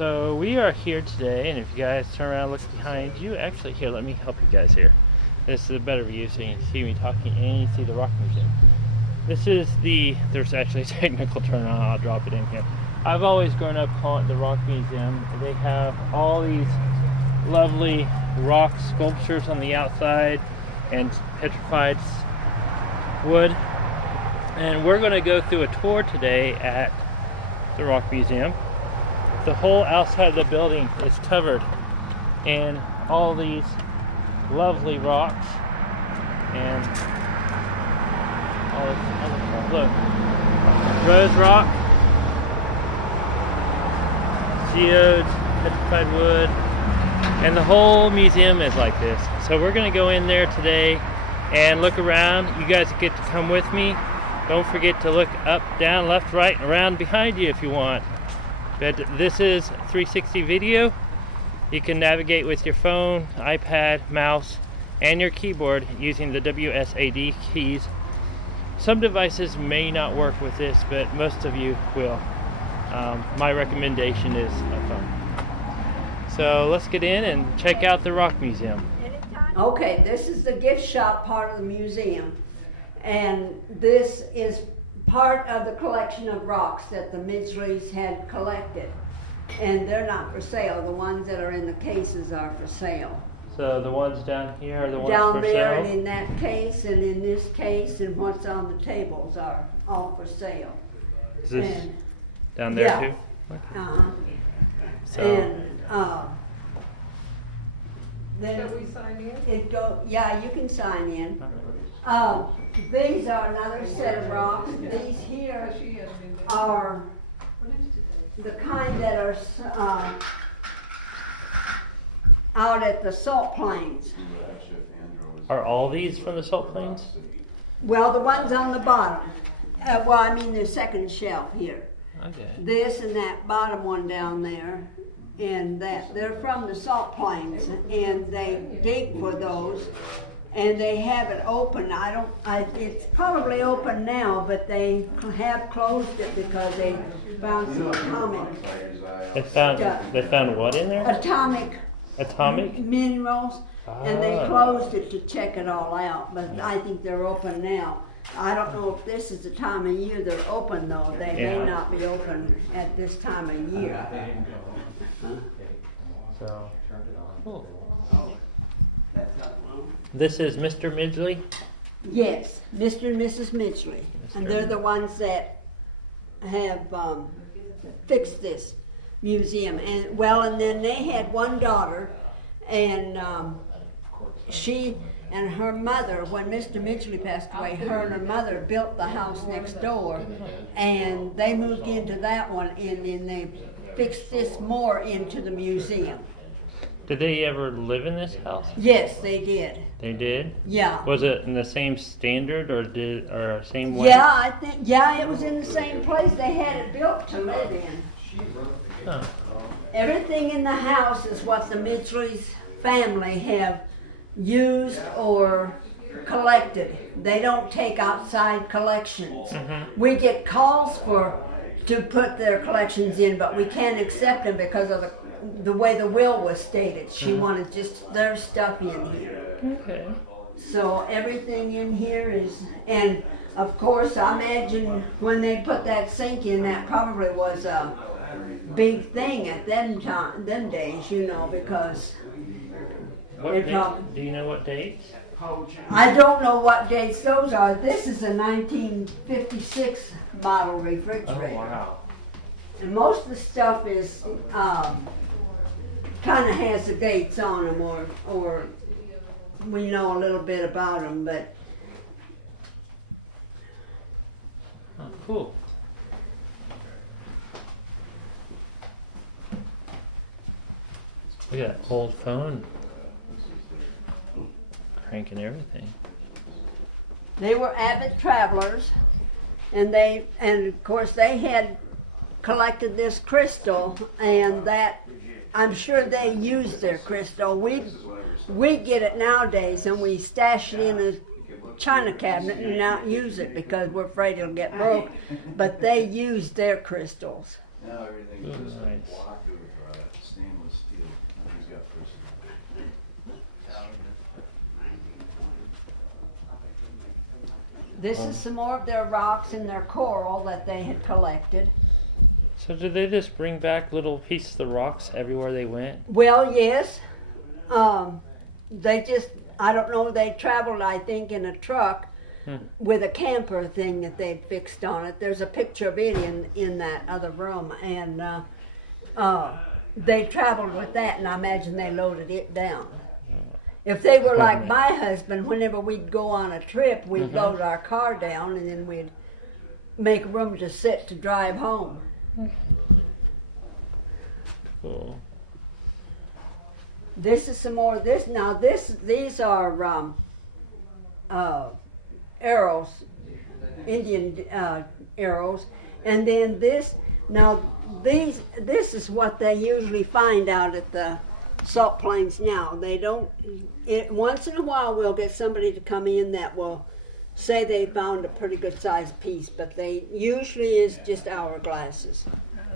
So we are here today, and if you guys turn around and look behind you, actually here, let me help you guys here. This is a better view so you can see me talking and you see the Rock Museum. This is there's actually a technical term, I'll drop it in here. I've always grown up calling it the Rock Museum. They have all these lovely rock sculptures on the outside and petrified wood. And we're going to go through a tour today at the Rock Museum. The whole outside of the building is covered in all these lovely rocks and all this other stuff. Look, rose rock, geodes, petrified wood, and the whole museum is like this. So we're going to go in there today and look around. You guys get to come with me. Don't forget to look up, down, left, right, and around behind you if you want. But this is 360 video. You can navigate with your phone, iPad, mouse, and your keyboard using the WSAD keys. Some devices may not work with this, but most of you will. My recommendation is a phone. So let's get in and check out the Rock Museum. Okay, this is the gift shop part of the museum. And this is part of the collection of rocks that the Midgleys had collected. And they're not for sale. The ones that are in the cases are for sale. So the ones down here are the ones down for there sale? And in that case and in this case and what's on the tables are all for sale. Is this and, down there yeah. too? Uh-huh. So, And then Shall we sign in? yeah, you can sign in. These are another set of rocks. These here are the kind that are out at the salt plains. are all these from the Salt Plains? Well, the ones on the bottom. Well, I mean the second shelf here. Okay. This and that bottom one down there, and that they're from the salt plains, and they dig for those, and they have it open. It's probably open now, but they have closed it because they found some atomic. They found what in there? Atomic? Minerals, and they closed it to check it all out. But I think they're open now. I don't know if this is the time of year they're open though. They may not be open at this time of year. So, cool. This is Mr. Midgley? Yes, Mr. and Mrs. Midgley. And they're the ones that have fixed this museum. And then they had one daughter, and she and her mother, when Mr. Midgley passed away, her and her mother built the house next door, and they moved into that one, and then they fixed this more into the museum. Did they ever live in this house? Yes, they did. They did? Yeah. Was it in the same standard or same way? Yeah, I think it was in the same place they had it built to live in. Huh. Everything in the house is what the Midgley's family have used or collected. They don't take outside collections. Mm-hmm. We get calls to put their collections in, but we can't accept them because of the way the will was stated. She wanted just their stuff in here. Okay. So everything in here is, and of course I imagine when they put that sink in, that probably was a big thing at them days, because Do you know what dates? I don't know what dates those are. This is a 1956 model refrigerator. Oh, wow. And most of the stuff is kind of has the dates on them, or we know a little bit about them, but Oh, cool. Look at that old phone. Cranking everything. they were avid travelers, and of course they had collected this crystal, and that I'm sure they used their crystal. We get it nowadays and we stash it in a china cabinet and not use it because we're afraid it'll get broke. But they used their crystals. Now everything's Ooh, just nice. blocked with stainless steel. He's got personality. This is some more of their rocks and their coral that they had collected. So did they just bring back little pieces of the rocks everywhere they went? Well, yes. They just, I don't know, they traveled, I think, in a truck with a camper thing that they'd fixed on it. There's a picture of it in that other room. And they traveled with that, and I imagine they loaded it down. If they were like my husband, whenever we'd go on a trip, we'd load our car down, and then we'd make room to sit to drive home. Cool. This is some more of this. Now these are arrows, Indian arrows, and then this. Now this is what they usually find out at the salt plains now. They don't. Once in a while we'll get somebody to come in that will say they found a pretty good sized piece, but they usually is just hourglasses.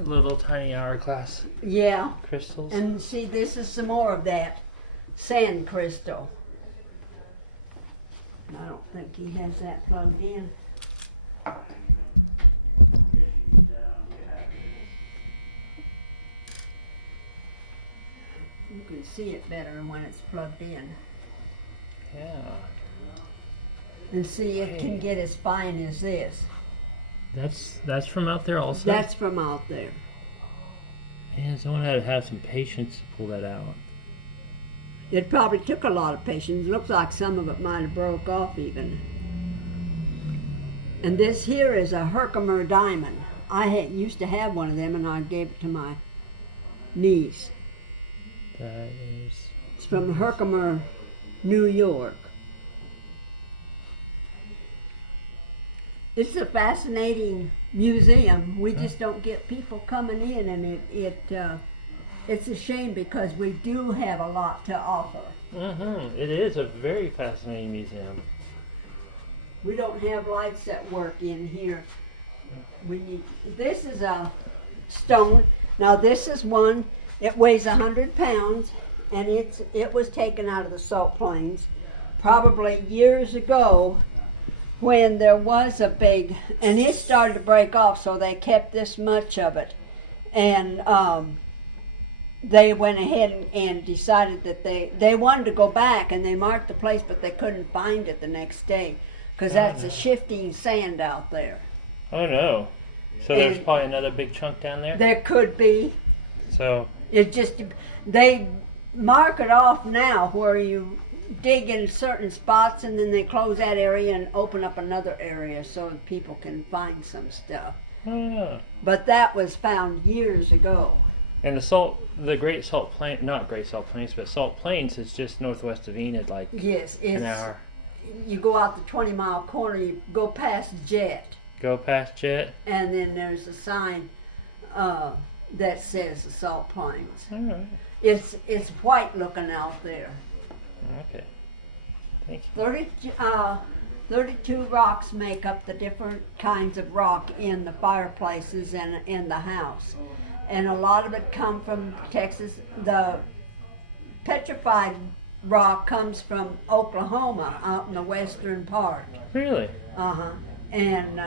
Little tiny hourglass Yeah. crystals. And see, this is some more of that sand crystal. I don't think he has that plugged in. You can see it better when it's plugged in. Yeah. And see, it can get as fine as this. That's from out there also? That's from out there. Man, someone had to have some patience to pull that out. It probably took a lot of patience. Looks like some of it might have broke off even. And this here is a Herkimer Diamond. I used to have one of them, and I gave it to my niece. That is... It's from Herkimer, New York. It's a fascinating museum. We just don't get people coming in, and it's a shame because we do have a lot to offer. It is a very fascinating museum. We don't have lights that work in here. This is a stone. Now this is one. It weighs 100 pounds, and it was taken out of the salt plains probably years ago, when there was a big, and it started to break off, so they kept this much of it. And they went ahead and decided that they wanted to go back, and they marked the place, but they couldn't find it the next day, because that's a shifting sand out there. Oh no. So there's And probably another big chunk down there? There could be. So... It just, they mark it off now where you dig in certain spots, and then they close that area and open up another area so that people can find some stuff. Oh. But that was found years ago. And the Great Salt Plain, not Great Salt Plains, but Salt Plains is just northwest of Enid, like Yes, an hour. You go out the 20-mile corner, you go past Jet, Go past Jet. and then there's a sign that says the Salt Plains. All right. It's white looking out there. Okay. Thank you. 32 rocks make up the different kinds of rock in the fireplaces and in the house. And a lot of it come from Texas. The petrified rock comes from Oklahoma, out in the western part. Really? And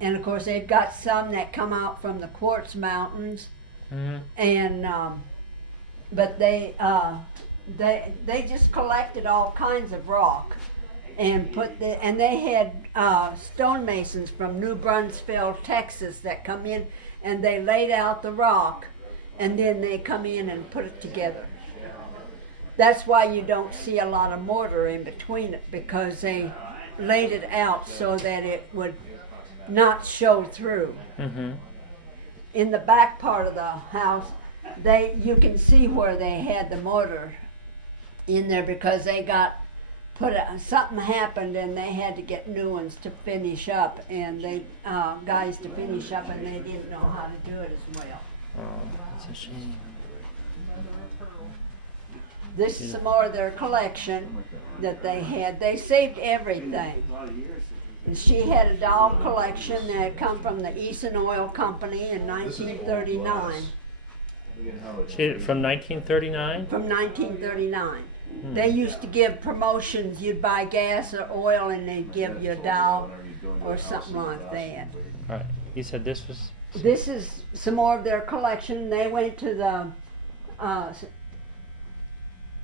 and of course they've got some that come out from the quartz mountains. And but they just collected all kinds of rock and and they had stonemasons from New Brunswick, Texas, that come in, and they laid out the rock, and then they come in and put it together. That's why you don't see a lot of mortar in between it, because they laid it out so that it would not show through. In the back part of the house, you can see where they had the mortar in there, because they got something happened and they had to get new ones to finish up, and they guys to finish up, and they didn't know how to do it as well. Oh, that's a shame. This is some more of their collection that they had. They saved everything. And she had a doll collection that had come from the Eastern Oil Company in This is old 1939. glass. Look at how it's From 1939? From 1939. They used to give promotions. You'd buy gas or oil and they'd give you a doll or something like that. All right. You said this was. This is some more of their collection. They went to the,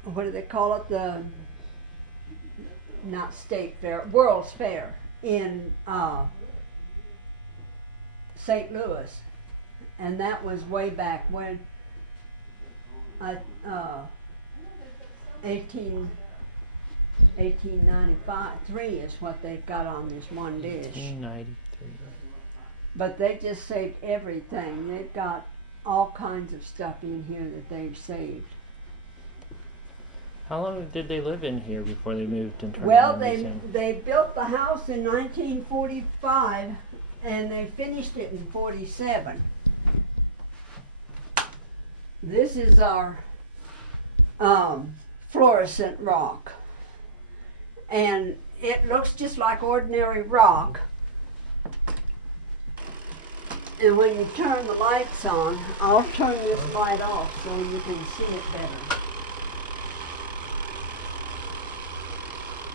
what do they call it? The, not State Fair, World's Fair in St. Louis. And that was way back when, 1895, 3 is what they've got on this one dish. 1993. But they just saved everything. They've got all kinds of stuff in here that they've saved. How long did they live in here before they moved and turned Well, it into a museum? they built the house in 1945 and they finished it in 47. This is our fluorescent rock. And it looks just like ordinary rock. And when you turn the lights on, I'll turn this light off so you can see it better.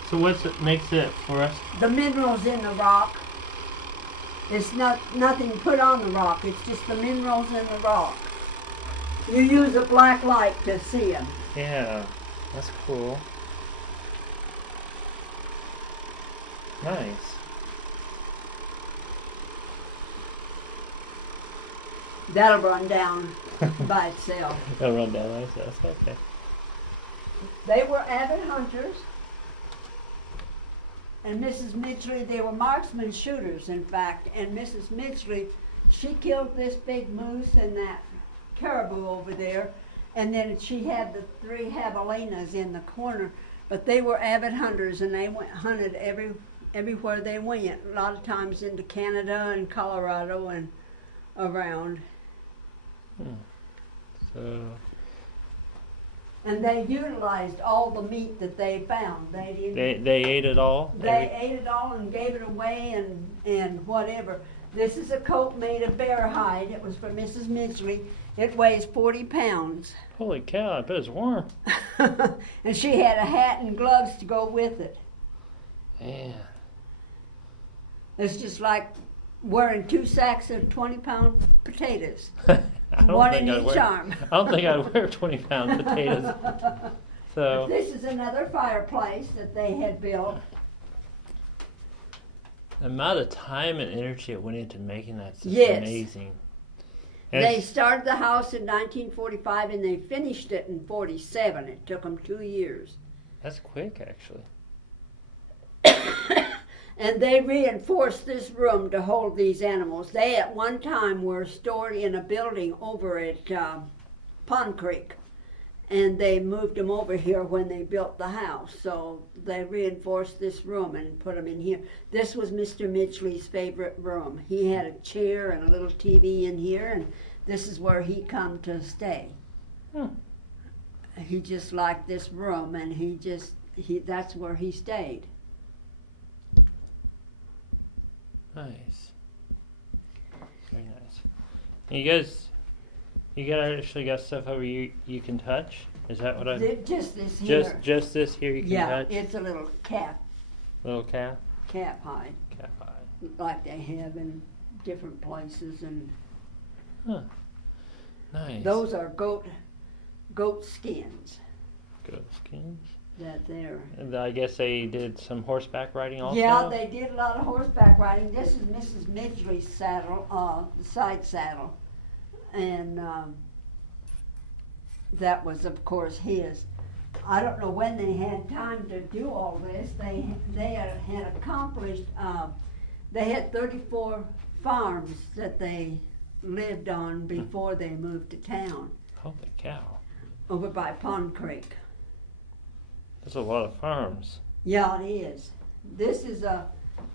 So what's it makes it fluorescent? The minerals in the rock. It's nothing put on the rock. It's just the minerals in the rock. You use a black light to see them. Yeah, that's cool. Nice. That'll run down by itself. That'll run down like that. That's okay. They were avid hunters. And Mrs. Midgley, they were marksman shooters, in fact. And Mrs. Midgley, she killed this big moose and that caribou over there. And then she had the 3 javelinas in the corner. But they were avid hunters, and they hunted everywhere they went. A lot of times into Canada and Colorado and around. So. And they utilized all the meat that they found. They didn't. They ate it all? They ate it all and gave it away and whatever. This is a coat made of bear hide. It was for Mrs. Midgley. It weighs 40 pounds. Holy cow, I bet it's warm. And she had a hat and gloves to go with it. Man. It's just like wearing 2 sacks of 20-pound potatoes. I don't One think in I'd each arm. I don't think I'd wear 20-pound potatoes. So. This is another fireplace that they had built. The amount of time and energy it went into making that's just Yes. amazing. And They started the house in 1945 and they finished it in 47. It took them 2 years. that's quick, actually. And they reinforced this room to hold these animals. They at one time were stored in a building over at Pond Creek. And they moved them over here when they built the house. So they reinforced this room and put them in here. This was Mr. Midgley's favorite room. He had a chair and a little TV in here, and this is where he come to stay. He just liked this room, and that's where he stayed. Nice. Very nice. And you actually got stuff over you can touch? Is that what I... Just this here. Just this here you can touch? Yeah, it's a little cap Little calf? hide, Calf eye. like they have in different places, and Huh. Nice. those are goat skins Goat skins. that they're. And I guess they did some horseback riding also? Yeah, they did a lot of horseback riding. This is Mrs. Midgley's saddle, the side saddle, and that was, of course, his. I don't know when they had time to do all this. They had accomplished. They had 34 farms that they lived on before they moved to town, Holy cow. over by Pond Creek. That's a lot of farms. Yeah, it is. This is a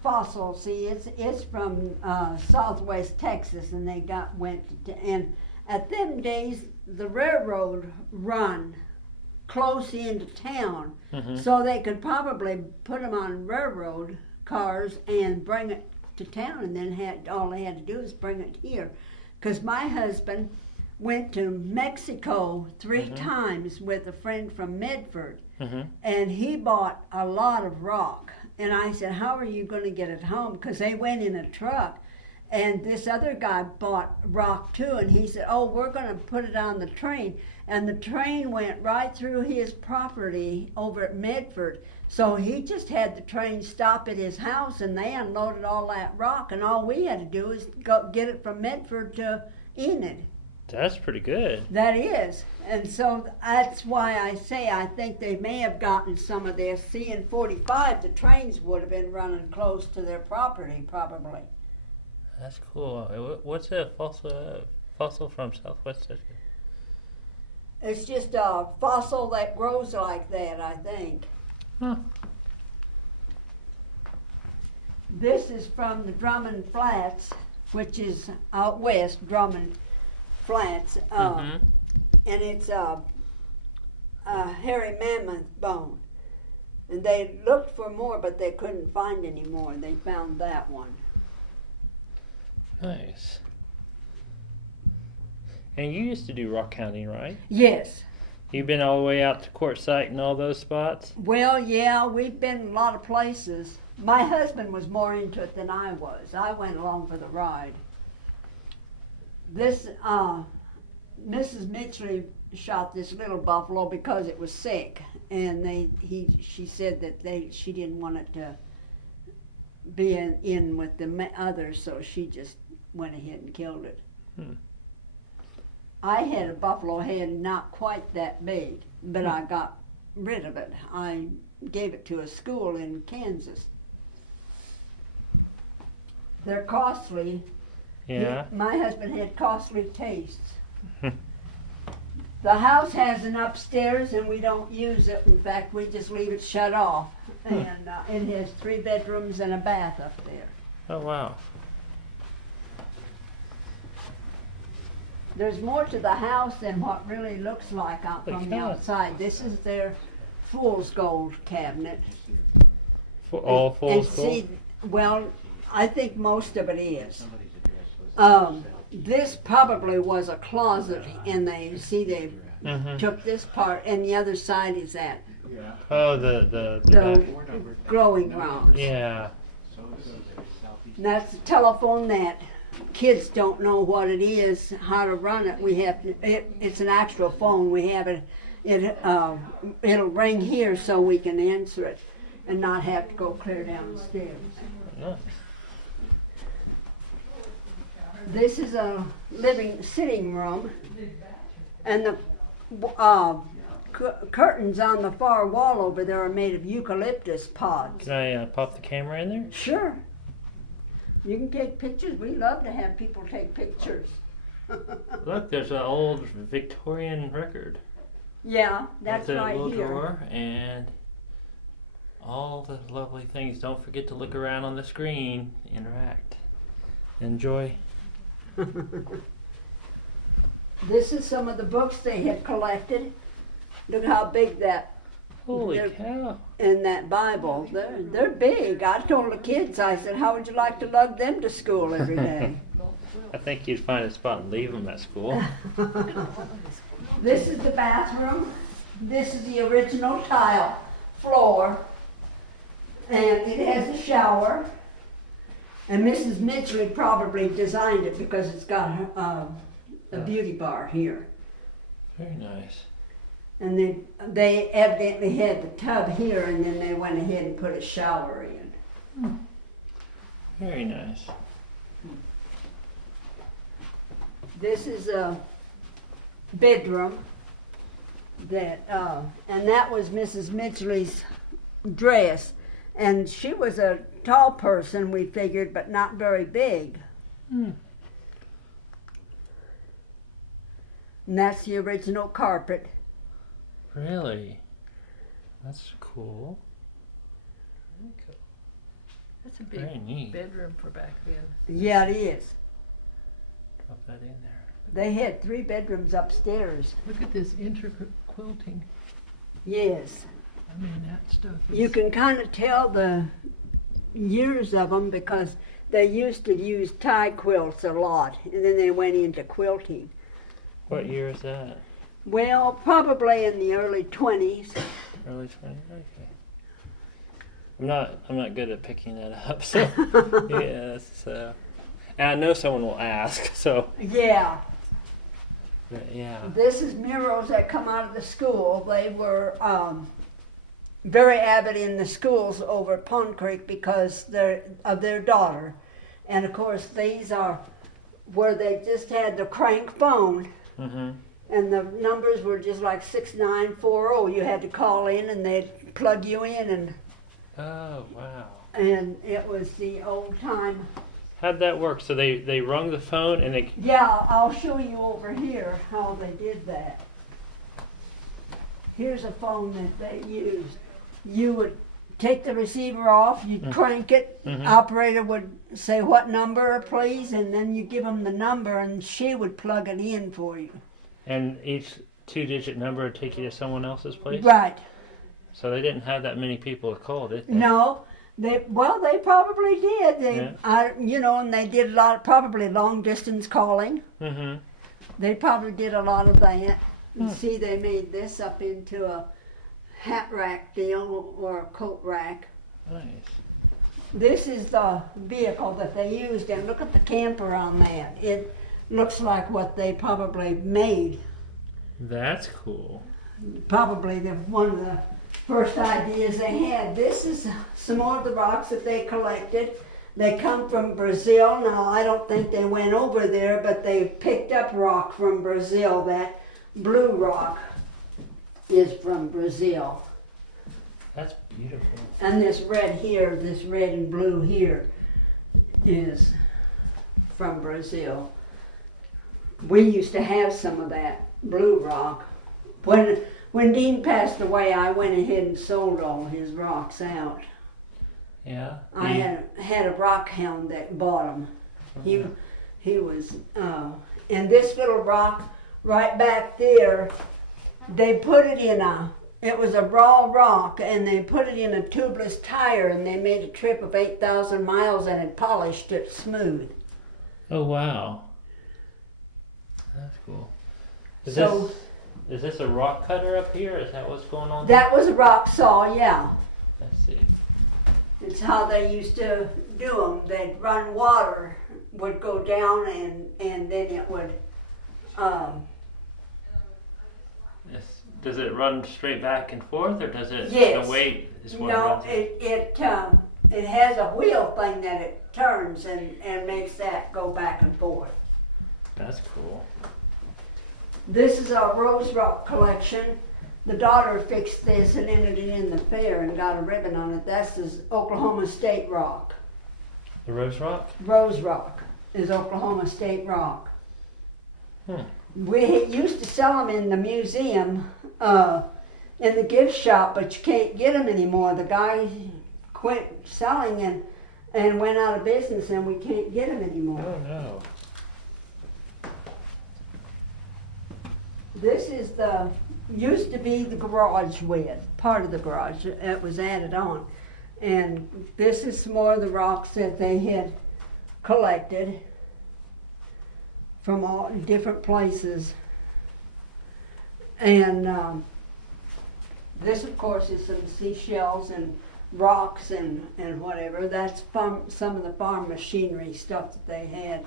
fossil. See, it's from Southwest Texas, and they and at them days the railroad run close into town, so they could probably put them on railroad cars and bring it to town, and then all they had to do is bring it here. Because my husband went to Mexico 3 times with a friend from Medford, and he bought a lot of rock. And I said, how are you going to get it home? Because they went in a truck. And this other guy bought rock too, and he said, oh, we're going to put it on the train. And the train went right through his property over at Medford. So he just had the train stop at his house, and they unloaded all that rock, and all we had to do is go get it from Medford to Enid. That's pretty good. That is. And so that's why I say I think they may have gotten some of this. See, in 45, the trains would have been running close to their property, probably. That's cool. What's a fossil from Southwest Texas? It's just a fossil that grows like that, I think. Huh. This is from the Drummond Flats, which is out west, Drummond Flats. And it's a hairy mammoth bone. And they looked for more, but they couldn't find any more. They found that one. Nice. And you used to do rock counting, right? Yes. You've been all the way out to Quartzsite and all those spots? Well, yeah, we've been a lot of places. My husband was more into it than I was. I went along for the ride. This, Mrs. Midgley shot this little buffalo because it was sick, and she said that she didn't want it to be in with the others, so she just went ahead and killed it. I had a buffalo head not quite that big, but I got rid of it. I gave it to a school in Kansas. They're costly. Yeah. My husband had costly tastes. The house has an upstairs, and we don't use it. In fact, we just leave it shut off. And it has 3 bedrooms and a bath up there. Oh, wow. There's more to the house than what really looks like out from the outside. This is their fool's gold cabinet. All full school? See, well, I think most of it is. This probably was a closet, and they took this part, and the other side is that. Oh, the glowing round. Yeah. And that's a telephone that kids don't know what it is, how to run it. We have to. It's an actual phone. We have it. It'll ring here so we can answer it, and not have to go clear down the stairs. Nice. This is a sitting room, and the curtains on the far wall over there are made of eucalyptus pods. Can I pop the camera in there? Sure. You can take pictures. We love to have people take pictures. Look, there's an old Victorian record. Yeah, that's with a right little here. drawer and all the lovely things. Don't forget to look around on the screen, interact, enjoy. This is some of the books they had collected. Look how big that. Holy cow. In that Bible. They're big. I told the kids, I said, how would you like to lug them to school every day? I think you'd find a spot and leave them at school. This is the bathroom. This is the original tile floor. And it has a shower. And Mrs. Midgley probably designed it because it's got a beauty bar here. Very nice. And they evidently had the tub here, and then they went ahead and put a shower in. Very nice. This is a bedroom and that was Mrs. Midgley's dress. And she was a tall person, we figured, but not very big. And that's the original carpet. Really? That's cool. That's a big Very neat. bedroom for back then. Yeah, it is. Drop that in there. They had 3 bedrooms upstairs. Look at this intricate quilting. Yes. I mean, that stuff is... You can kind of tell years of them because they used to use tie quilts a lot, and then they went into quilting. What year is that? Well, probably in the early 20s. Early 20s? Okay. I'm not good at picking that up, so yes. And I know someone will ask, so Yeah. but yeah. This is murals that come out of the school. They were very avid in the schools over at Pond Creek because of their daughter. And of course, these are where they just had the crank phone, Mhm. and the numbers were just like 6940. You had to call in, and they'd plug you in, Oh wow. and it was the old time. How'd that work? So they rung the phone and they. Yeah, I'll show you over here how they did that. Here's a phone that they used. You would take the receiver off, you'd crank it, Mhm. operator would say what number please, and then you give them the number and she would plug it in for you. And each 2-digit number would take you to someone else's place? Right. So they didn't have that many people to call, did they? No, they probably did. Yeah. And they did a lot, probably long distance calling. Mm-hmm. They probably did a lot of that. You see, they made this up into a hat rack deal or a coat rack. Nice. This is the vehicle that they used, and look at the camper on that. It looks like what they probably made. That's cool. Probably one of the first ideas they had. This is some more of the rocks that they collected. They come from Brazil. Now, I don't think they went over there, but they picked up rock from Brazil. That blue rock is from Brazil. That's beautiful. And this red here, this red and blue here, is from Brazil. We used to have some of that blue rock. When Dean passed away, I went ahead and sold all his rocks out. Yeah. I had a rock hound that bought them. He was, and this little rock right back there, they put it in it was a raw rock, and they put it in a tubeless tire, and they made a trip of 8,000 miles and had polished it smooth. Oh wow. That's cool. Is this a rock cutter up here? Is that what's going on? That was a rock saw, yeah. Let's see. It's how they used to do them. They'd run water, would go down, and then it would, Does it run straight back and forth, or does it? Yes. The weight is what no, runs it has a wheel thing that it turns and makes that go back and forth. That's cool. This is our rose rock collection. The daughter fixed this and entered it in the fair and got a ribbon on it. That's the Oklahoma State rock. The rose rock? Rose rock is Oklahoma State rock. We used to sell them in the museum, in the gift shop, but you can't get them anymore. The guy quit selling and went out of business, and we can't get them anymore. Oh no. This is used to be the garage width, part of the garage. It was added on. And this is some more of the rocks that they had collected from all different places. And this, of course, is some seashells and rocks and whatever. That's from some of the farm machinery stuff that they had.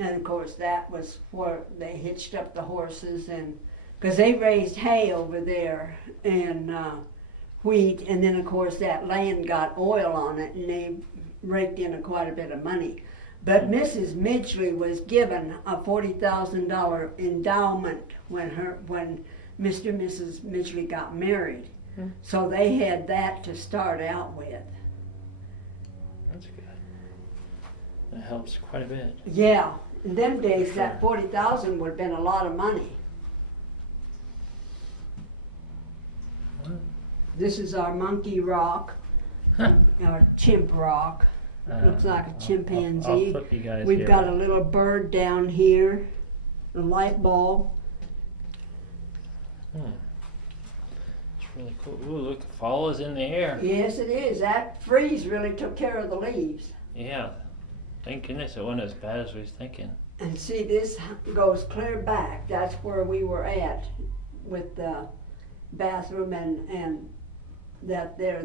And of course, that was where they hitched up the horses, and because they raised hay over there and wheat, and then of course that land got oil on it, and they raked in quite a bit of money. But Mrs. Midgley was given a $40,000 endowment when Mr. and Mrs. Midgley got married. So they had that to start out with. That's good. That helps quite a bit. Yeah, in them days that 40,000 would have been a lot of money. This is our monkey rock, our chimp rock. Looks like a chimpanzee. I'll flip you guys We've here. got a little bird down here, a light bulb. It's really cool. Ooh, look, fall is in the air. Yes, it is. That freeze really took care of the leaves. Yeah. Thank goodness it wasn't as bad as we was thinking. And see, this goes clear back. That's where we were at with the bathroom and that there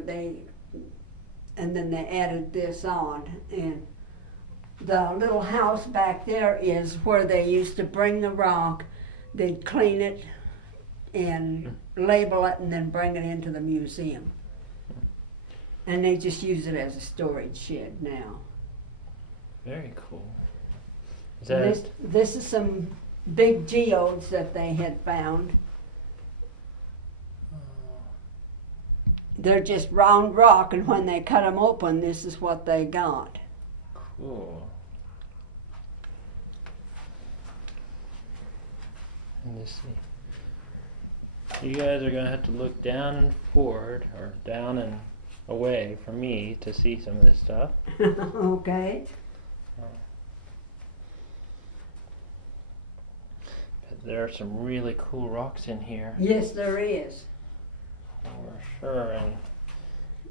and then they added this on. And the little house back there is where they used to bring the rock. They'd clean it and label it and then bring it into the museum. And they just use it as a storage shed now. Very cool. Is And that this is some big geodes that they had found. They're just round rock, and when they cut them open, this is what they got. cool? Let me see. You guys are gonna have to look down and forward, or down and away from me to see some of this stuff. Okay. But there are some really cool rocks in here, Yes, there is. for sure. And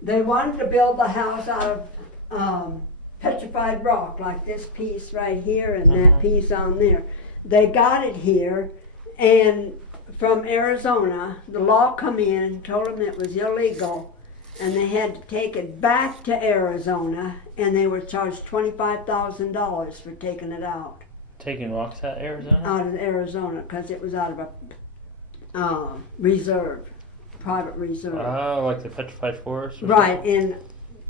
They wanted to build the house out of petrified rock, like this piece right here and that piece on there. They got it here, and from Arizona, the law come in and told them it was illegal, and they had to take it back to Arizona, and they were charged $25,000 for taking it out taking rocks out of Arizona. of Arizona, because it was out of a reserve, private reserve. Oh, like the petrified forest. Or Right, and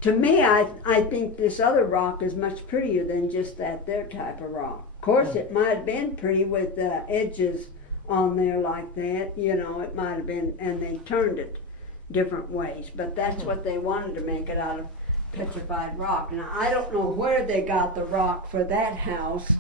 to me, I think this other rock is much prettier than just that there type of rock. Of course, it might have been pretty with the edges on there like that, you know, it might have been, and they turned it different ways, but that's what they wanted to make it out of, petrified rock. Now, I don't know where they got the rock for that house.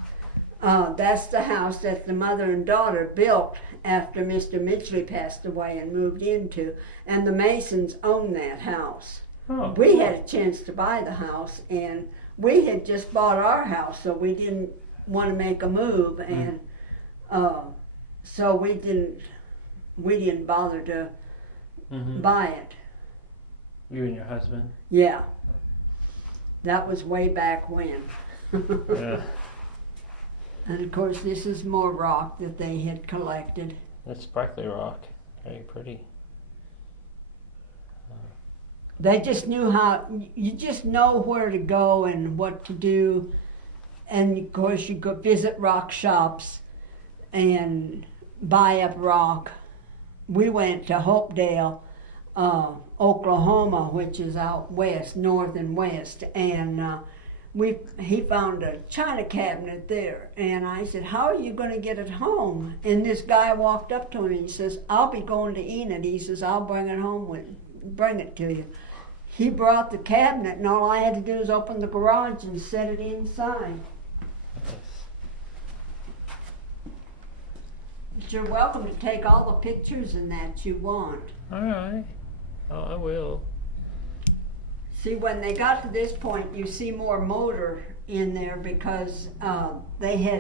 That's the house that the mother and daughter built after Mr. Midgley passed away and moved into, and the Masons own that house. Oh, We had a chance to buy the house, and we had just bought our house, so we didn't want to make a move, and so we didn't bother to buy it. You and your husband. Yeah, that was way back when. Yeah, And of course, this is more rock that they had collected. that's sparkly rock. Very pretty. They just knew how, you just know where to go and what to do. And of course, you go visit rock shops and buy up rock. We went to Hopedale, Oklahoma, which is out west, north and west, and he found a china cabinet there, and I said, "How are you going to get it home?" And this guy walked up to me and he says, "I'll be going to Enid." He says, "I'll bring it to you." He brought the cabinet, and all I had to do was open the garage and set it inside. Nice. But you're welcome to take all the pictures and that you want. All right. Oh, I will. See, when they got to this point, you see more motor in there because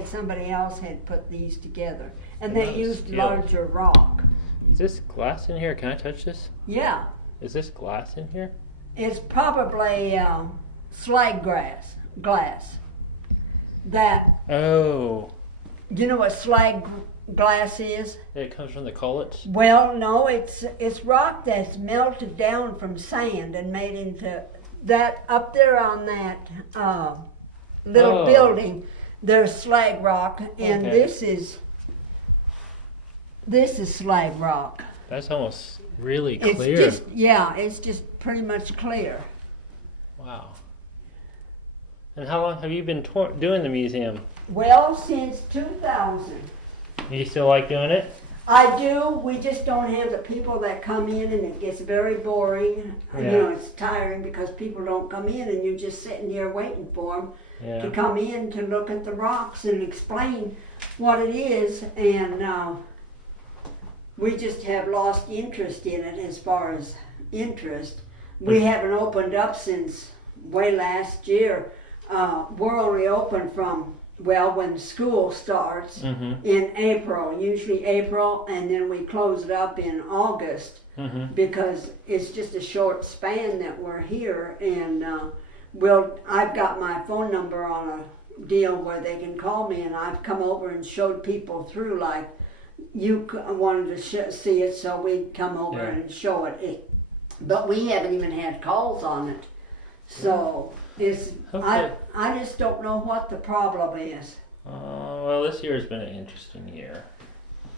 somebody else had put these together. And they Nice. used Yeah. larger rock. Is this glass in here? Can I touch this? Yeah, Is this glass in here? it's probably slag glass. That, Oh, you know what slag glass is? it comes from the college. Well, no, it's rock that's melted down from sand and made into that up there on that little Oh. building. There's slag rock, and Okay. this is slag rock. That's almost really It's clear. it's just pretty much clear. Wow. And how long have you been doing the museum? Well, since 2000. You still like doing it? I do. We just don't have the people that come in, and it gets very boring. You Yeah. know, it's tiring because people don't come in, and you're just sitting there waiting for them to Yeah. come in to look at the rocks and explain what it is. And we just have lost interest in it as far as interest. We haven't opened up since way last year. We're only open from well, when school starts Mm-hmm. in April, usually April, and then we close it up in August Mm-hmm. because it's just a short span that we're here. And I've got my phone number on a deal where they can call me, and I've come over and showed people through, like you wanted to see it, so we'd come over Yeah. and show it. But we haven't even had calls on it. So I just don't know what the problem is. Well, this year has been an interesting year.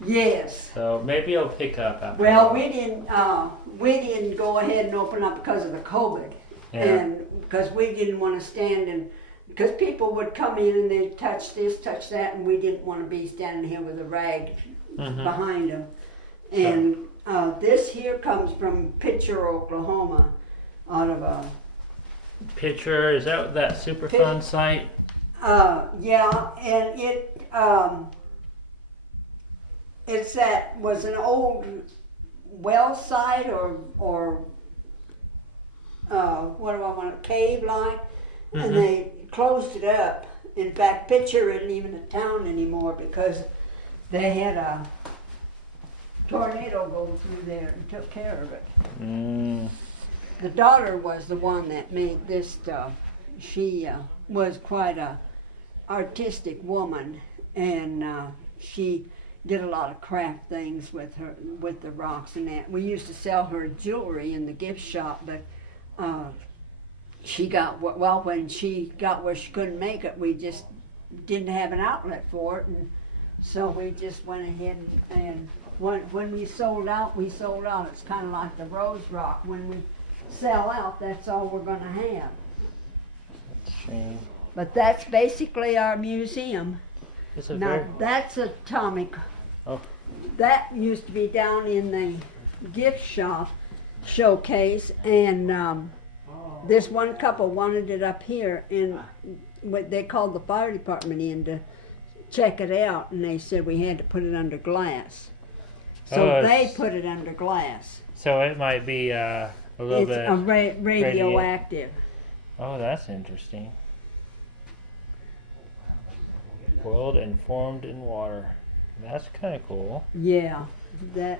Yes. So maybe it'll pick up after. Well, a while. we didn't go ahead and open up because of the COVID, Yeah. and because we didn't want to stand and because people would come in and they'd touch this, touch that, and we didn't want to be standing here with a rag Mhm. behind them. And this here comes from Pitcher, Oklahoma, out of a. Picture, is that Superfund site? Yeah, and was an old well site or what do I want, a cave like, Mhm. and they closed it up. In fact, Pitcher isn't even a town anymore because they had a tornado go through there and took care of it. Mm. The daughter was the one that made this stuff. She was quite a artistic woman, and she did a lot of craft things with the rocks and that. We used to sell her jewelry in the gift shop, but she got when she got where she couldn't make it, we just didn't have an outlet for it, and so we just went ahead and when we sold out, we sold out. It's kind of like the rose rock. When we sell out, that's all we're going to have. That's a shame. But that's basically our museum. It's a Now very. that's atomic. Oh. That used to be down in the gift shop showcase, and this one couple wanted it up here, and what they called the fire department in to check it out, and they said we had to put it under glass. So Oh, they it's- put it under glass. So it might be a little It's bit. radioactive. Oh, that's interesting. Boiled and formed in water. That's kind of cool. Yeah, that.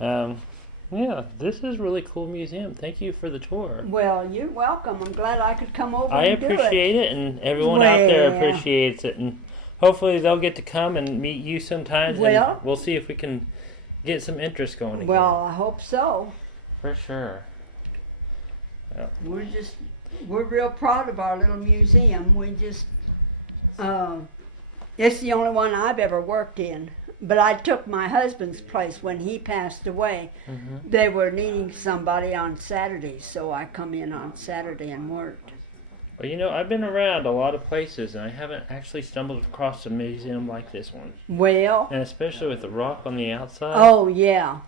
Yeah, this is a really cool museum. Thank you for the tour. Well, you're welcome. I'm glad I could come over I and do it. appreciate it, and everyone out there Well. appreciates it, and hopefully they'll get to come and meet you sometimes. Well. And we'll see if we can get some interest going again. Well, I hope so. For sure. We're real proud of our little museum. We just, it's the only one I've ever worked in. But I took my husband's place when he passed away. Mm-hmm. They were needing somebody on Saturdays, so I come in on Saturday and worked. Well, you know, I've been around a lot of places, and I haven't actually stumbled across a museum like this one. Well, And especially with the rock on the outside. oh yeah,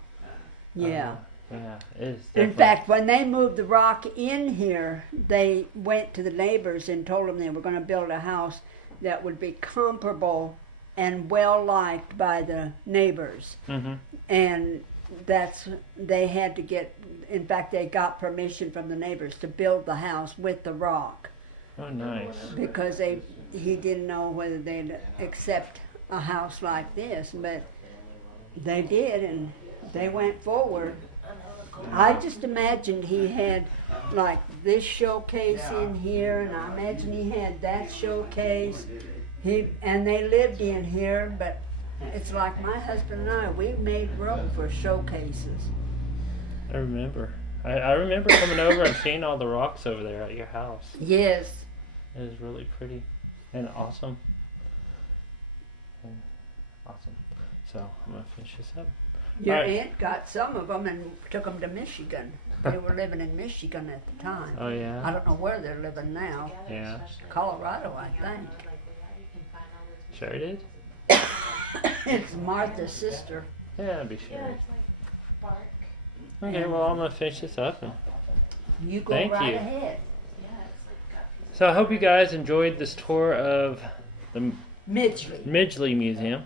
yeah. Yeah, it is. In definitely- fact, when they moved the rock in here, they went to the neighbors and told them they were going to build a house that would be comparable and well liked by the neighbors. Mhm. And they had to get, in fact, they got permission from the neighbors to build the house with the rock Oh, nice. because he didn't know whether they'd accept a house like this, but they did, and they went forward. I just imagined he had like this showcase in here, and I imagine he had that showcase. And they lived in here, but it's like my husband and I, we made room for showcases. I remember. I remember coming over and seeing all the rocks over there at your house. Yes. It was really pretty and awesome. Awesome. So I'm gonna finish this up. Your Alright. aunt got some of them and took them to Michigan. They were living in Michigan at the time. Oh I yeah. don't know where they're living now. Yeah. Colorado, I think. Sure it is. It's Martha's sister. Yeah, I'd be sure. Okay, well I'm gonna finish this up. And You go Thank right you. ahead. so I hope you guys enjoyed this tour of the Midgley. Midgley Museum.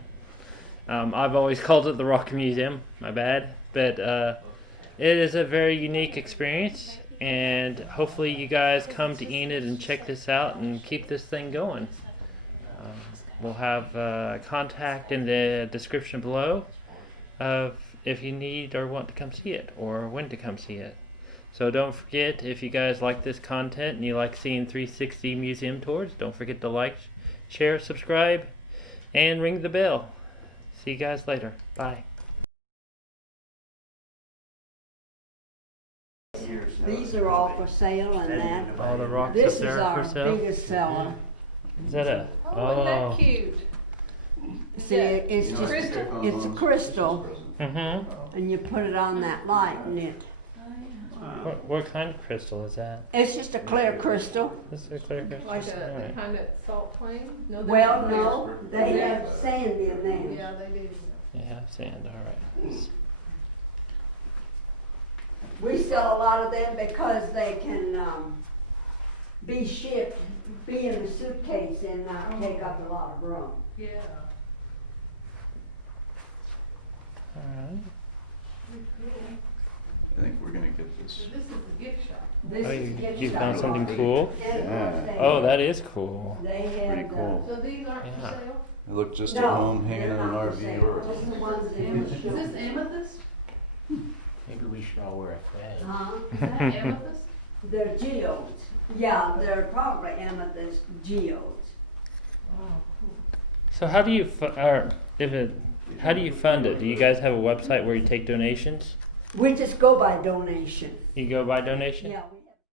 I've always called it the Rock Museum. My bad, but it is a very unique experience, And hopefully you guys come to Enid and check this out and keep this thing going. We'll have contact in the description below of if you need or want to come see it or when to come see it. So don't forget, if you guys like this content and you like seeing 360 museum tours, don't forget to like, share, subscribe, and ring the bell. See you guys later. Bye. These are all for sale and that. All the rocks This up is there our for sale. biggest seller. Is that a? Oh, isn't that cute? See, it's just, Crystal? it's a crystal, Mm-hmm. and you put it on that light and it, What kind of crystal is that? it's just a clear crystal. This is a clear crystal. Like a Alright. kind of salt plain? No, they're Well, not. no, they have sand in them. Yeah, they do. Yeah, sand. All right. We sell a lot of them because they can, be shipped, be in a suitcase and not take up a lot of room. Yeah. All right. Pretty cool. I think we're gonna get this. So this is the gift shop. This Oh, is gift you shop. found something cool? Yeah. Oh, that is cool. They have Pretty cool. So these aren't for Yeah. sale? It looked just at No, home hanging in they're an not for RV sale. or. Just the ones in the Is shop. this amethyst? Maybe we should all wear a fez. Huh? Is that amethyst? They're geodes. Yeah, they're probably amethyst geodes. Oh, cool. So how do you how do you fund it? Do you guys have a website where you take donations? We just go by donation. You go by donation? Yeah.